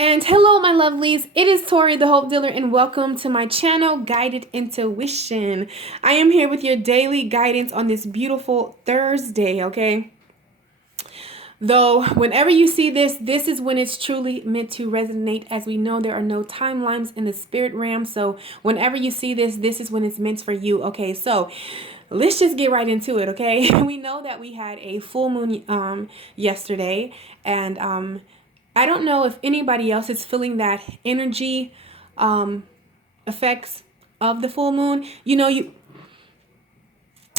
And hello, my lovelies. It is Tori, the Hope Dealer, and welcome to my channel, Guided Intuition. I am here with your daily guidance on this beautiful Thursday, okay? Though, whenever you see this, this is when it's truly meant to resonate. As we know, there are no timelines in the spirit realm. So, whenever you see this, this is when it's meant for you, okay? So, let's just get right into it, okay? We know that we had a full moon yesterday, and I don't know if anybody else is feeling that energy effects of the full moon. You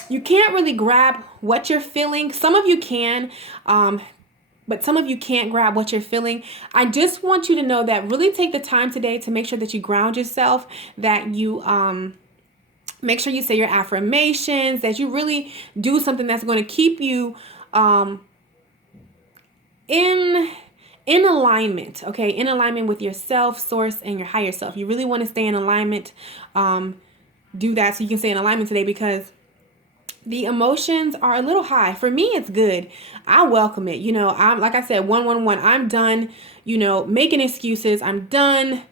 can't really grab what you're feeling. Some of you can, but some of you can't grab what you're feeling. I just want you to know that really take the time today to make sure that you ground yourself, that you make sure you say your affirmations, that you really do something that's going to keep you in alignment, okay? In alignment with yourself, source, and your higher self. You really want to stay in alignment. Do that so you can stay in alignment today, because the emotions are a little high. For me, it's good. I welcome it. I'm, like I said, 111. I'm done, making excuses. I'm done.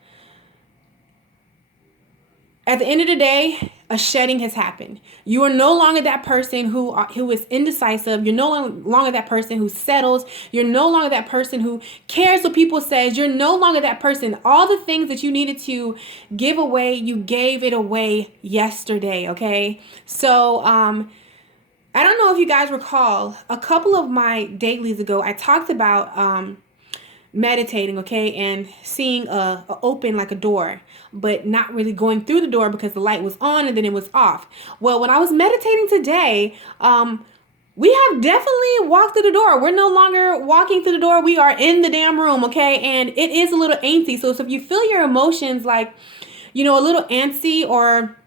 At the end of the day, a shedding has happened. You are no longer that person who is indecisive. You're no longer that person who settles. You're no longer that person who cares what people say. You're no longer that person. All the things that you needed to give away, you gave it away yesterday, okay? So, I don't know if you guys recall, a couple of my dailies ago, I talked about meditating, okay, and seeing a open like a door, but not really going through the door because the light was on and then it was off. Well, when I was meditating today, we have definitely walked through the door. We're no longer walking through the door. We are in the damn room, okay? And it is a little antsy. So if you feel your emotions like, a little antsy or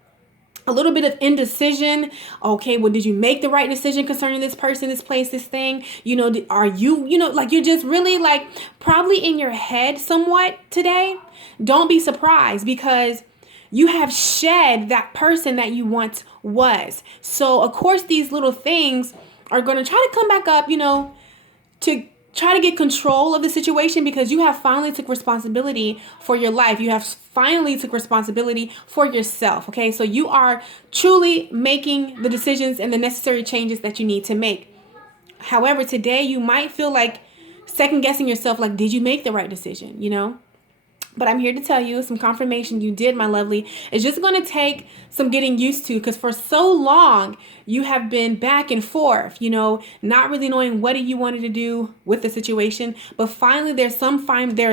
a little bit of indecision. Okay, well, did you make the right decision concerning this person, this place, this thing? Are you, like you're just really like probably in your head somewhat today? Don't be surprised, because you have shed that person that you once was. So, of course, these little things are going to try to come back up, to try to get control of the situation, because you have finally took responsibility for your life. You have finally took responsibility for yourself. Okay, so you are truly making the decisions and the necessary changes that you need to make. However, today you might feel like second guessing yourself, like, did you make the right decision? But I'm here to tell you some confirmation you did, my lovely. It's just going to take some getting used to, because for so long you have been back and forth, not really knowing what you wanted to do with the situation. But finally, there is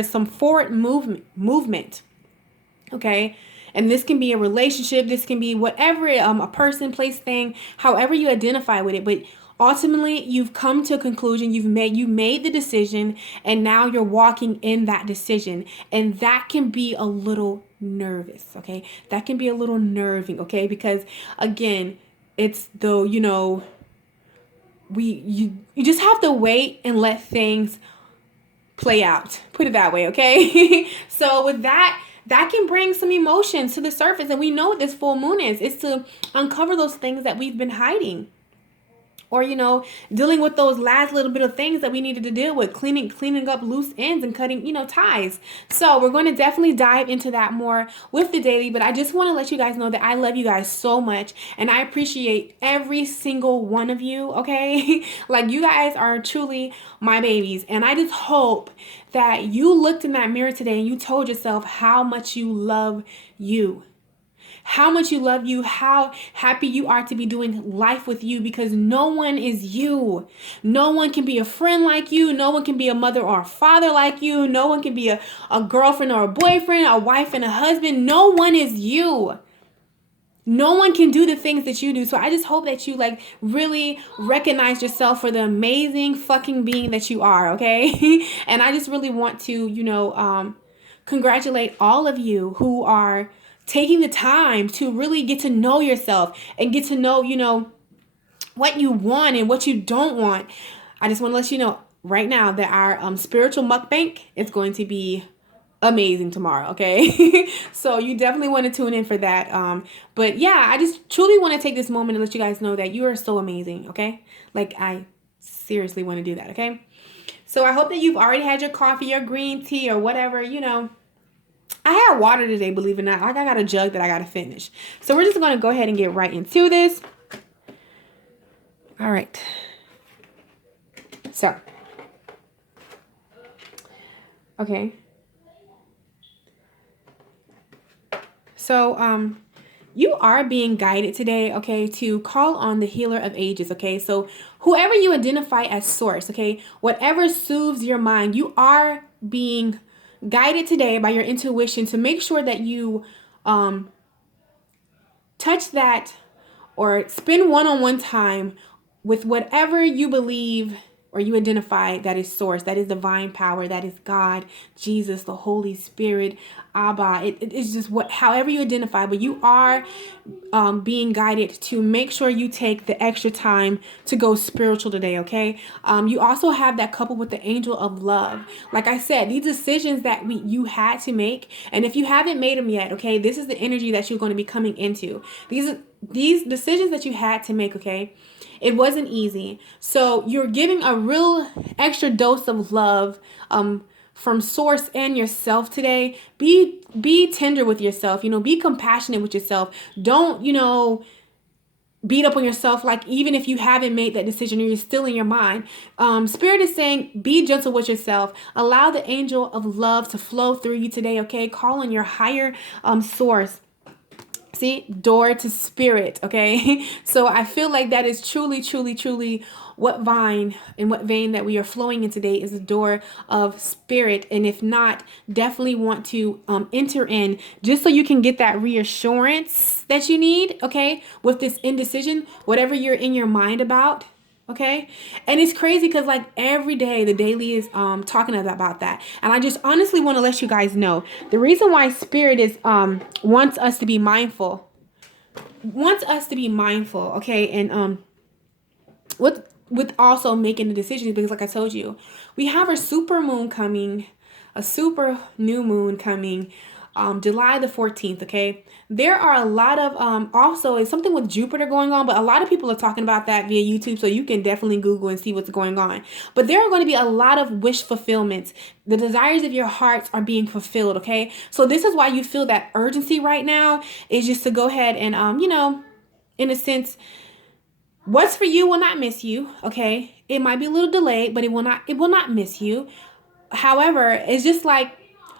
some forward movement. Okay. And this can be a relationship. This can be whatever, a person, place, thing, however you identify with it. But ultimately, you've come to a conclusion. You made the decision, and now you're walking in that decision. And that can be a little nervous, okay? That can be a little nerving, okay? Because again, it's though, you just have to wait and let things play out. Put it that way, okay? So with that can bring some emotions to the surface. And we know what this full moon is. It's to uncover those things that we've been hiding. Or, dealing with those last little bit of things that we needed to deal with, cleaning up loose ends and cutting, ties. So we're going to definitely dive into that more with the daily. But I just want to let you guys know that I love you guys so much. And I appreciate every single one of you, okay? Like, you guys are truly my babies. And I just hope that you looked in that mirror today and you told yourself how much you love you. How much you love you, how happy you are to be doing life with you, because no one is you. No one can be a friend like you. No one can be a mother or a father like you. No one can be a girlfriend or a boyfriend, a wife and a husband. No one is you. No one can do the things that you do. So I just hope that you really recognize yourself for the amazing fucking being that you are, okay? And I just really want to, congratulate all of you who are taking the time to really get to know yourself and get to know, what you want and what you don't want. I just want to let you know right now that our spiritual mukbang is going to be amazing tomorrow, okay? So you definitely want to tune in for that. But yeah, I just truly want to take this moment and let you guys know that you are so amazing, okay? Like, I seriously want to do that, okay? So I hope that you've already had your coffee, your green tea, or whatever, I had water today, believe it or not. Like, I got a jug that I got to finish. So we're just going to go ahead and get right into this. All right. So, okay. So, you are being guided today, okay, to call on the healer of ages, okay? So whoever you identify as source, okay, whatever soothes your mind, you are being guided today by your intuition to make sure that you touch that or spend one-on-one time with whatever you believe or you identify that is source, that is divine power, that is God, Jesus, the Holy Spirit, Abba. It is just however you identify, but you are being guided to make sure you take the extra time to go spiritual today, okay? You also have that coupled with the angel of love. Like I said, these decisions that you had to make, and if you haven't made them yet, okay, this is the energy that you're going to be coming into. These decisions that you had to make, okay? It wasn't easy. So you're giving a real extra dose of love from source and yourself today. Be tender with yourself, be compassionate with yourself. Don't, beat up on yourself, like even if you haven't made that decision or you're still in your mind. Spirit is saying be gentle with yourself. Allow the angel of love to flow through you today, okay? Call on your higher source. See, door to spirit, okay? So I feel like that is truly, truly, truly what vein that we are flowing in today is the door of spirit. And if not, definitely want to enter in just so you can get that reassurance that you need, okay? With this indecision, whatever you're in your mind about. Okay. And it's crazy because like every day the daily is talking about that. And I just honestly want to let you guys know the reason why spirit is wants us to be mindful. Okay, and with also making the decisions, because like I told you, we have a super moon coming, a super new moon coming. July the 14th, okay? There are a lot of, also, it's something with Jupiter going on, but a lot of people are talking about that via YouTube, so you can definitely Google and see what's going on. But there are going to be a lot of wish fulfillments. The desires of your hearts are being fulfilled, okay? So this is why you feel that urgency right now, is just to go ahead and, in a sense, what's for you will not miss you, okay? It might be a little delayed, but it will not miss you. However, it's just like,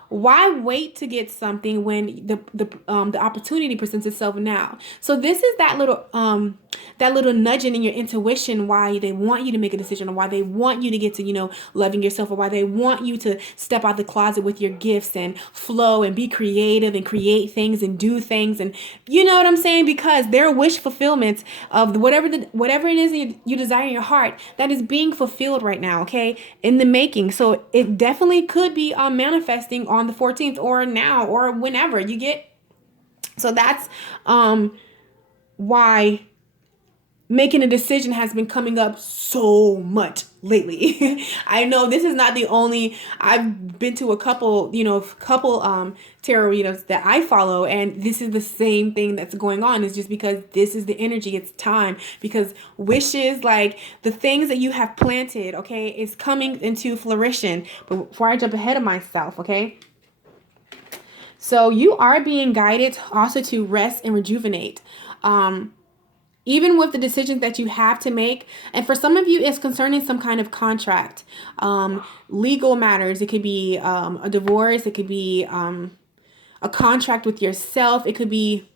why wait to get something when the opportunity presents itself now? So this is that little nudging in your intuition, why they want you to make a decision, or why they want you to get to loving yourself, or why they want you to step out the closet with your gifts and flow and be creative and create things and do things, and you know what I'm saying? Because their wish fulfillments of whatever it is you desire in your heart, that is being fulfilled right now, okay, in the making. So it definitely could be manifesting on the 14th or now or whenever you get. So that's why making a decision has been coming up so much lately. I know this is not the only, I've been to a couple tarot readers that I follow, and this is the same thing that's going on. It's just because this is the energy, it's time, because wishes, like the things that you have planted, okay, is coming into fruition. But before I jump ahead of myself, okay, so you are being guided also to rest and rejuvenate. Even with the decisions that you have to make. And for some of you, it's concerning some kind of contract, legal matters. It could be a divorce. It could be a contract with yourself. It could be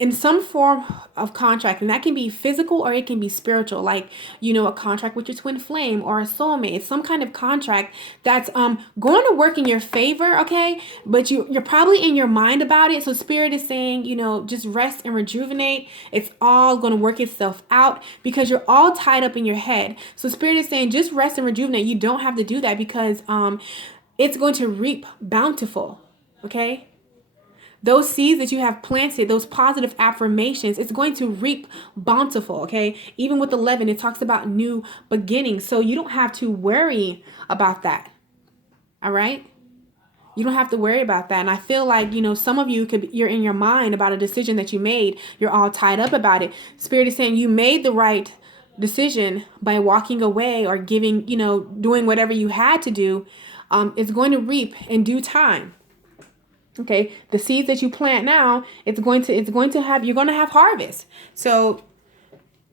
in some form of contract, and that can be physical or it can be spiritual, like a contract with your twin flame or a soulmate. It's some kind of contract that's going to work in your favor, okay, but you're probably in your mind about it. So spirit is saying, just rest and rejuvenate. It's all going to work itself out because you're all tied up in your head. So spirit is saying just rest and rejuvenate. You don't have to do that because it's going to reap bountiful, okay? Those seeds that you have planted, those positive affirmations, it's going to reap bountiful, okay? Even with 11, it talks about new beginnings. So you don't have to worry about that, all right? You don't have to worry about that. And I feel like, some of you you're in your mind about a decision that you made. You're all tied up about it. Spirit is saying you made the right decision by walking away or giving, doing whatever you had to do, is going to reap in due time. Okay, the seeds that you plant now, you're going to have harvest. So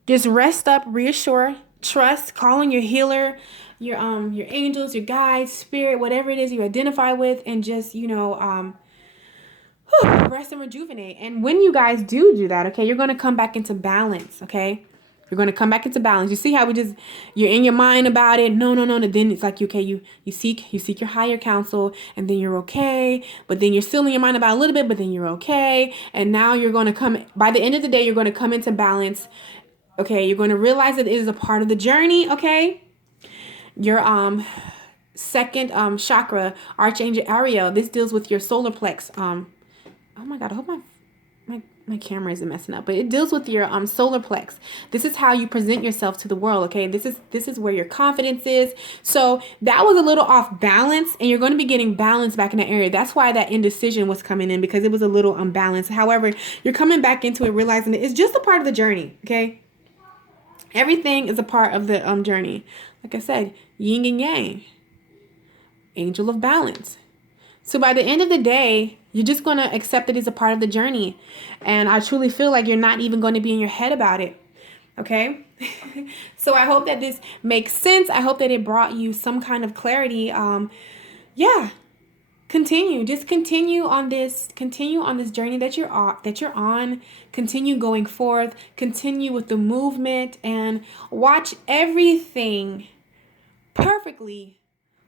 just rest up, reassure, trust, call on your healer, your angels, your guides, spirit, whatever it is you identify with, and just rest and rejuvenate. And when you guys do that, okay, you're going to come back into balance. Okay, you're going to come back into balance. You see how you're in your mind about it. No. Then it's like, okay, you seek your higher counsel, and then you're okay. But then you're still in your mind about a little bit, but then you're okay. And now you're going to by the end of the day, you're going to come into balance. Okay, you're going to realize that it is a part of the journey. Okay, your second chakra, Archangel Ariel. This deals with your solar plex. Oh my God, I hope my camera isn't messing up, but it deals with your solar plex. This is how you present yourself to the world. Okay, this is where your confidence is. So that was a little off balance, and you're going to be getting balance back in that area. That's why that indecision was coming in, because it was a little unbalanced. However, you're coming back into it, realizing that it's just a part of the journey. Okay, everything is a part of the journey. Like I said, yin and yang, angel of balance. So by the end of the day, you're just going to accept it as a part of the journey. And I truly feel like you're not even going to be in your head about it. Okay? So I hope that this makes sense. I hope that it brought you some kind of clarity. Continue. Just continue on this journey that you're on. Continue going forth. Continue with the movement, and watch everything perfectly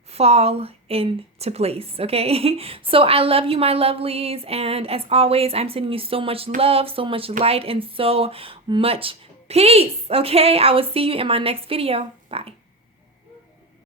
fall into place. Okay, so I love you, my lovelies, and as always, I'm sending you so much love, so much light, and so much peace. Okay, I will see you in my next video. Bye.